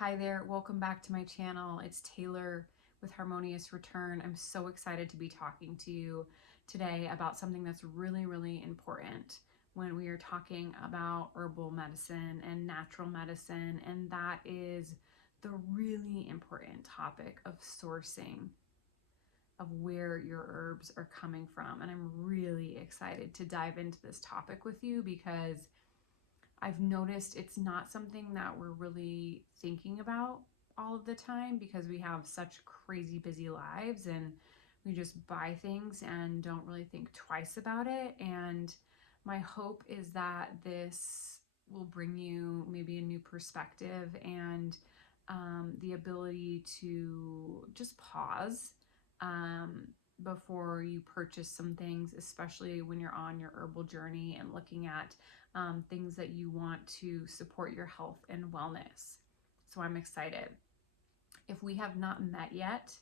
Hi there, welcome back to my channel. It's Taylor with Harmonious Return. I'm so excited to be talking to you today about something that's really important when we are talking about herbal medicine and natural medicine, and that is the really important topic of sourcing, of where your herbs are coming from. And I'm really excited to dive into this topic with you because I've noticed it's not something that we're really thinking about all of the time because we have such crazy busy lives and we just buy things and don't really think twice about it. And my hope is that this will bring you maybe a new perspective and the ability to just pause before you purchase some things, especially when you're on your herbal journey and looking at things that you want to support your health and wellness. So I'm excited. If we have not met yet,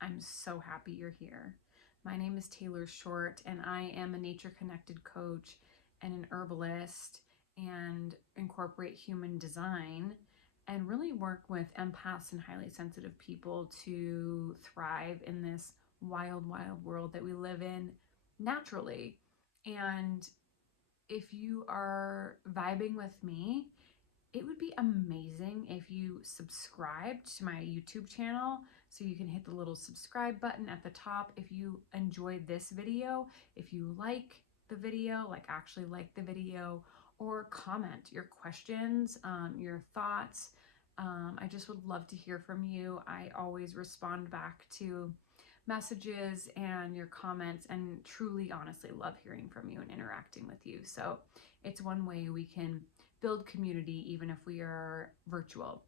I'm so happy you're here. My name is Taylor Short, and I am a nature connected coach and an herbalist, and incorporate human design and really work with empaths and highly sensitive people to thrive in this wild world that we live in naturally. And if you are vibing with me, it would be amazing if you subscribed to my YouTube channel, so you can hit the little subscribe button at the top if you enjoyed this video, if you like the video, like actually like the video, or comment your questions, your thoughts. I just would love to hear from you. I always respond back to messages and your comments, and truly honestly love hearing from you and interacting with you. So it's one way we can build community even if we are virtual.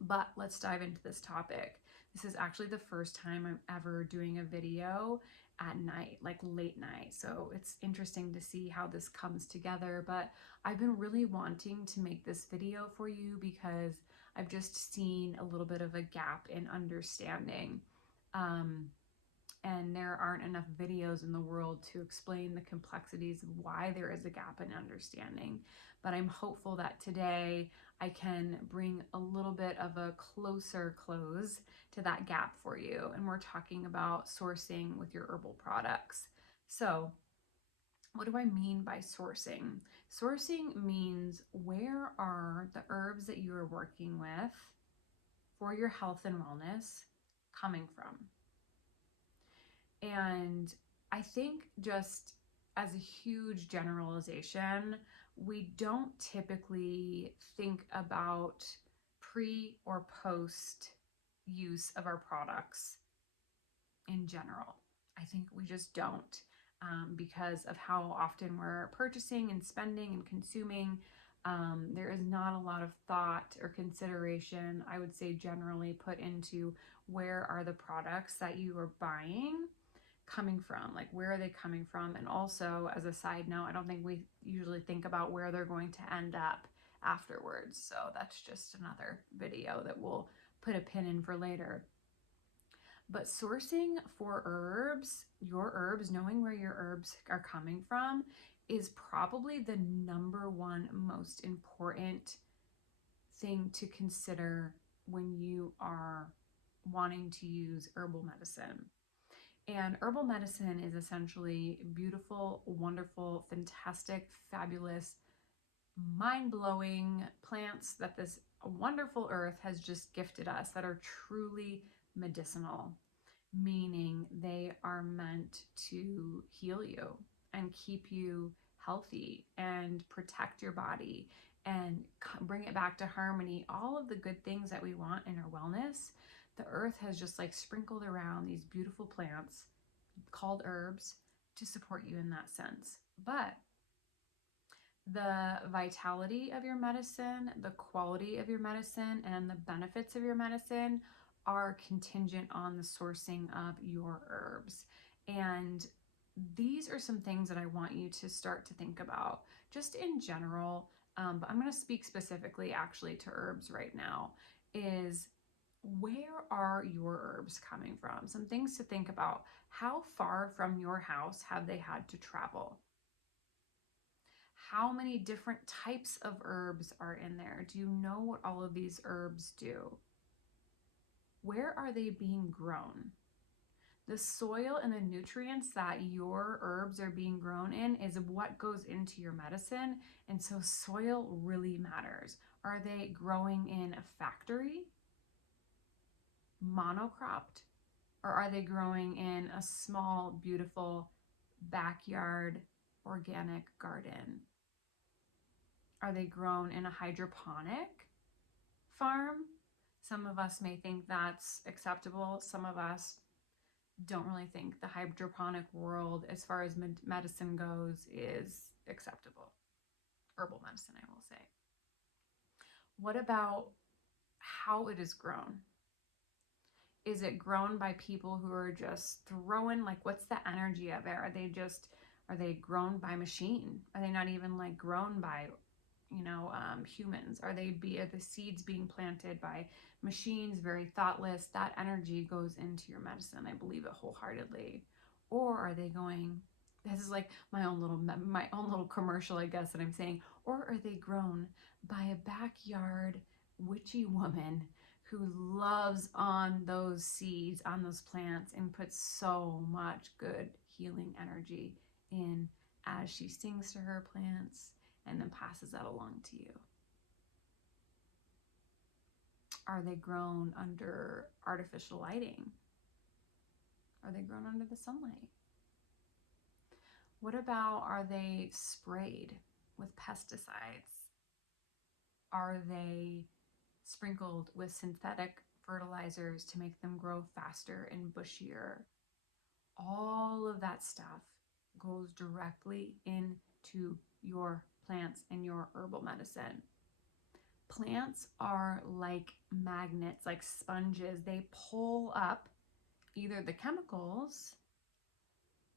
But let's dive into this topic. This is actually the first time I'm ever doing a video at night, like late night. So it's interesting to see how this comes together. But I've been really wanting to make this video for you because I've just seen a little bit of a gap in understanding. Um, and there aren't enough videos in the world to explain the complexities of why there is a gap in understanding. But I'm hopeful that today I can bring a little bit of a closer close to that gap for you. And we're talking about sourcing with your herbal products. So, what do I mean by sourcing? Sourcing means, where are the herbs that you are working with for your health and wellness coming from? And I think, just as a huge generalization, we don't typically think about pre or post use of our products in general. I think we just don't, because of how often we're purchasing and spending and consuming. There is not a lot of thought or consideration, I would say, generally put into where are the products that you are buying coming from, like where are they coming from. And also, as a side note, I don't think we usually think about where they're going to end up afterwards. So that's just another video that we'll put a pin in for later. But sourcing for herbs, your herbs, knowing where your herbs are coming from, is probably the number one most important thing to consider when you are wanting to use herbal medicine. And herbal medicine is essentially beautiful, wonderful, fantastic, fabulous, mind-blowing plants that this wonderful earth has just gifted us, that are truly medicinal, meaning they are meant to heal you and keep you healthy and protect your body and bring it back to harmony. All of the good things that we want in our wellness, the earth has just like sprinkled around these beautiful plants called herbs to support you in that sense. But the vitality of your medicine, the quality of your medicine, and the benefits of your medicine are contingent on the sourcing of your herbs. And these are some things that I want you to start to think about just in general. But I'm going to speak specifically actually to herbs right now. Is, where are your herbs coming from? Some things to think about. How far from your house have they had to travel? How many different types of herbs are in there? Do you know what all of these herbs do? Where are they being grown? The soil and the nutrients that your herbs are being grown in is what goes into your medicine. And so soil really matters. Are they growing in a factory, monocropped, or are they growing in a small, beautiful backyard organic garden? Are they grown in a hydroponic farm? Some of us may think that's acceptable. Some of us don't really think the hydroponic world, as far as medicine goes, is acceptable. Herbal medicine, I will say. What about how it is grown? Is it grown by people who are just throwing, like, what's the energy of it? Are they grown by machine? Are they not even like grown by, humans? Are the seeds being planted by machines, very thoughtless? That energy goes into your medicine. I believe it wholeheartedly. Or are they going, this is like my own little commercial, I guess, that I'm saying, or are they grown by a backyard witchy woman who loves on those seeds, on those plants, and puts so much good healing energy in as she sings to her plants and then passes that along to you? Are they grown under artificial lighting? Are they grown under the sunlight? What about, are they sprayed with pesticides? Are they sprinkled with synthetic fertilizers to make them grow faster and bushier? All of that stuff goes directly into your plants and your herbal medicine. Plants are like magnets, like sponges. They pull up either the chemicals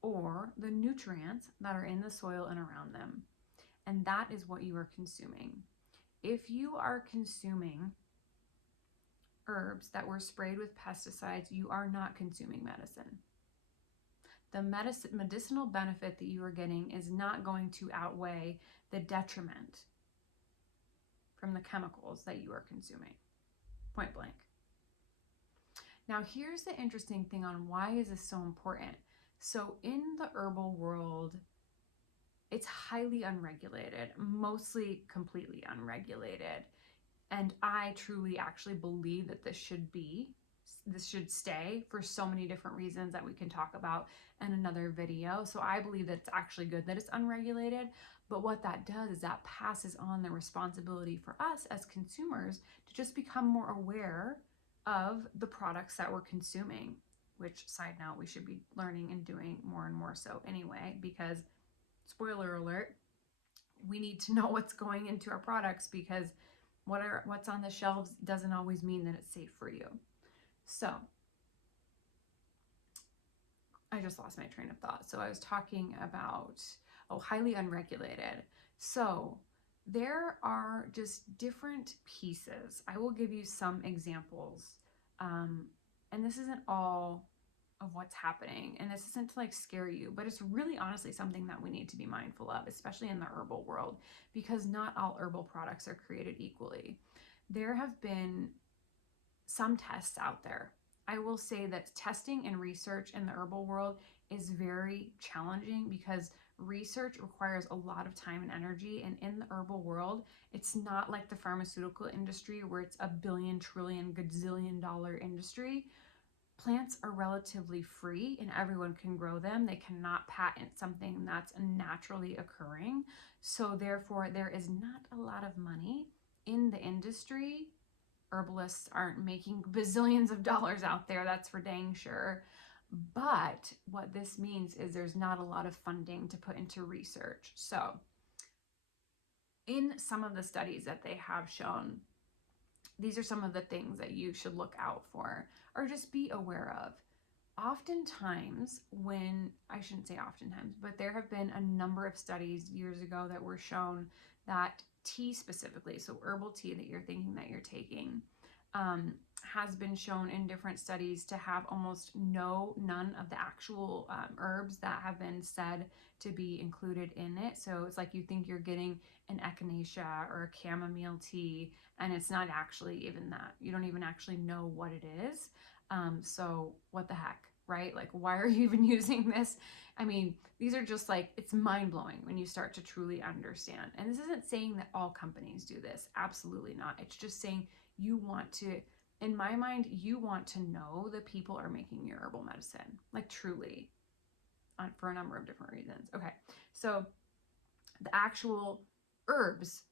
or the nutrients that are in the soil and around them. And that is what you are consuming. If you are consuming herbs that were sprayed with pesticides, you are not consuming medicine. The medicinal benefit that you are getting is not going to outweigh the detriment from the chemicals that you are consuming. Point blank. Now, here's the interesting thing on why is this so important. So in the herbal world, it's highly unregulated, mostly completely unregulated. And I truly actually believe that this should stay for so many different reasons that we can talk about in another video. So I believe that it's actually good that it's unregulated. But what that does is that passes on the responsibility for us as consumers to just become more aware of the products that we're consuming, which, side note, we should be learning and doing more and more so anyway, because spoiler alert, we need to know what's going into our products, because what's on the shelves doesn't always mean that it's safe for you. So I just lost my train of thought. So I was talking about, highly unregulated. So there are just different pieces. I will give you some examples. And this isn't all of what's happening, and this isn't to like scare you, but it's really honestly something that we need to be mindful of, especially in the herbal world, because not all herbal products are created equally. There have been some tests out there. I will say that testing and research in the herbal world is very challenging because research requires a lot of time and energy. And in the herbal world, it's not like the pharmaceutical industry where it's a billion, trillion, gazillion dollar industry. Plants are relatively free and everyone can grow them. They cannot patent something that's naturally occurring. So therefore, there is not a lot of money in the industry. Herbalists aren't making bazillions of dollars out there, that's for dang sure. But what this means is there's not a lot of funding to put into research. So in some of the studies that they have shown, these are some of the things that you should look out for or just be aware of. Oftentimes I shouldn't say oftentimes, but there have been a number of studies years ago that were shown that tea specifically, so herbal tea that you're thinking that you're taking, has been shown in different studies to have almost none of the actual herbs that have been said to be included in it. So it's like you think you're getting an echinacea or a chamomile tea, and it's not actually even that. You don't even actually know what it is. So what the heck, right? Like, why are you even using this? I mean, these are just like, it's mind blowing when you start to truly understand. And this isn't saying that all companies do this. Absolutely not. It's just saying you want to, in my mind, you want to know that people are making your herbal medicine, like truly, for a number of different reasons. Okay, so the actual herbs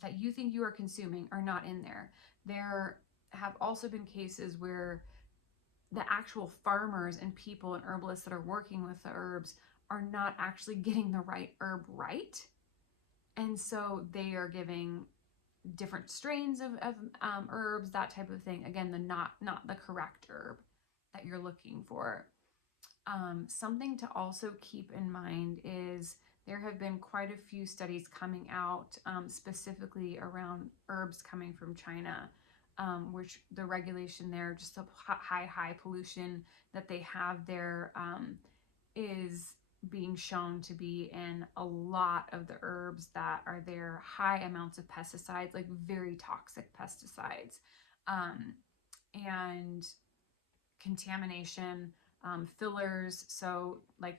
that you think you are consuming are not in there. There have also been cases where the actual farmers and people and herbalists that are working with the herbs are not actually getting the right herb right. And so they are giving different strains of herbs, that type of thing. Again, the not the correct herb that you're looking for. Something to also keep in mind is there have been quite a few studies coming out specifically around herbs coming from China, which the regulation there, just the high pollution that they have there, is being shown to be in a lot of the herbs that are there, high amounts of pesticides, like very toxic pesticides, and contamination, fillers. So like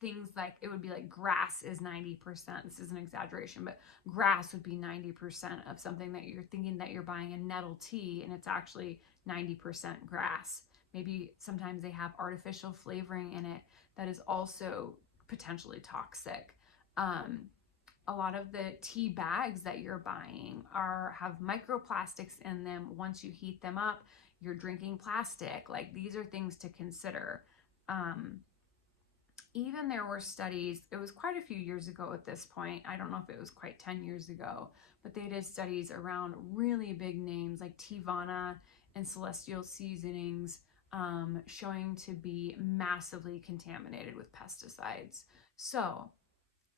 things like, it would be like grass is 90%. This is an exaggeration, but grass would be 90% of something that you're thinking that you're buying a nettle tea, and it's actually 90% grass. Maybe sometimes they have artificial flavoring in it that is also potentially toxic. A lot of the tea bags that you're buying have microplastics in them. Once you heat them up, you're drinking plastic. Like, these are things to consider. Even there were studies, it was quite a few years ago at this point, I don't know if it was quite 10 years ago, but they did studies around really big names like Tivana and Celestial Seasonings, showing to be massively contaminated with pesticides. So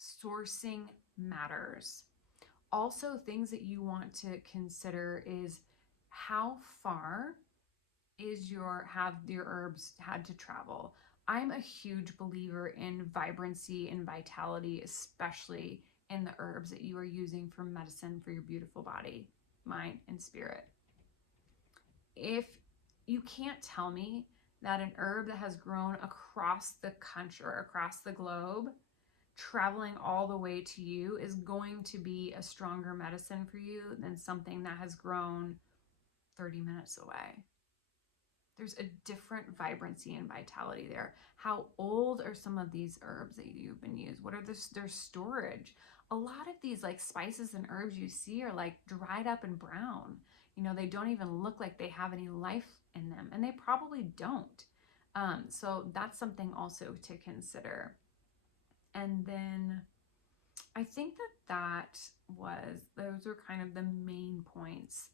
sourcing matters. Also, things that you want to consider is how far have your herbs had to travel. I'm a huge believer in vibrancy and vitality, especially in the herbs that you are using for medicine for your beautiful body, mind, and spirit. If you can't tell me that an herb that has grown across the country or across the globe, traveling all the way to you, is going to be a stronger medicine for you than something that has grown 30 minutes away. There's a different vibrancy and vitality there. How old are some of these herbs that you've been used? What are their storage? A lot of these like spices and herbs you see are like dried up and brown. You know, they don't even look like they have any life in them, and they probably don't. So that's something also to consider. And then I think those were kind of the main points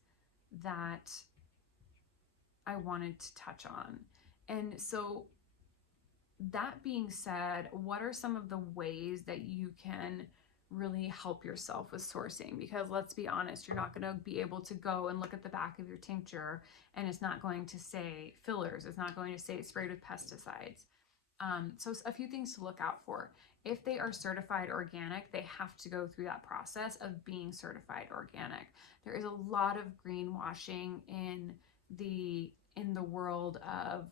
that I wanted to touch on. And so, that being said, what are some of the ways that you can really help yourself with sourcing? Because let's be honest, you're not going to be able to go and look at the back of your tincture and it's not going to say fillers, it's not going to say sprayed with pesticides. So a few things to look out for. If they are certified organic, they have to go through that process of being certified organic. There is a lot of greenwashing in the world of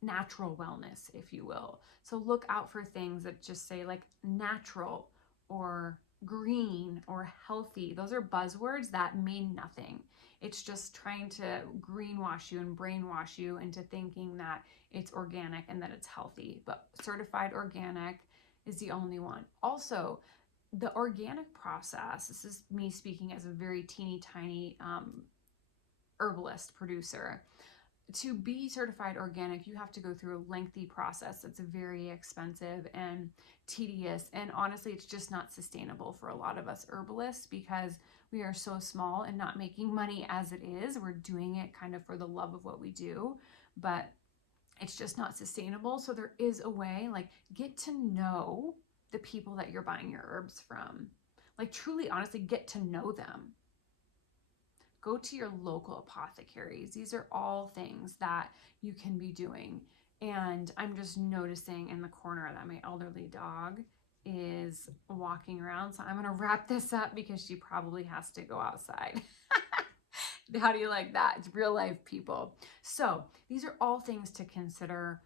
natural wellness, if you will. So look out for things that just say like natural or green or healthy. Those are buzzwords that mean nothing. It's just trying to greenwash you and brainwash you into thinking that it's organic and that it's healthy. But certified organic is the only one. Also, the organic process, this is me speaking as a very teeny tiny herbalist producer. To be certified organic, you have to go through a lengthy process that's very expensive and tedious. And honestly, it's just not sustainable for a lot of us herbalists because we are so small and not making money as it is. We're doing it kind of for the love of what we do, but it's just not sustainable. So there is a way, like, get to know the people that you're buying your herbs from. Like, truly, honestly, get to know them. go to your local apothecaries. These are all things that you can be doing. And I'm just noticing in the corner that my elderly dog is walking around. So I'm going to wrap this up because she probably has to go outside. How do you like that? It's real life, people. So these are all things to consider.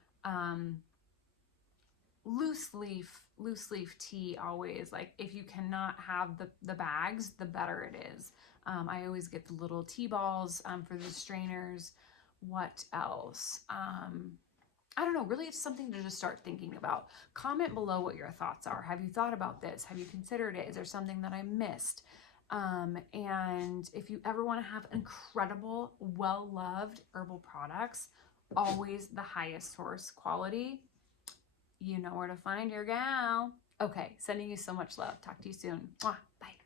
Loose leaf tea always, like if you cannot have the bags, the better it is. I always get the little tea balls for the strainers. What else? I don't know, really it's something to just start thinking about. Comment below what your thoughts are. Have you thought about this? Have you considered it? Is there something that I missed? And if you ever want to have incredible, well-loved herbal products, always the highest source quality, you know where to find your gal. Okay, sending you so much love. Talk to you soon. Mwah. Bye.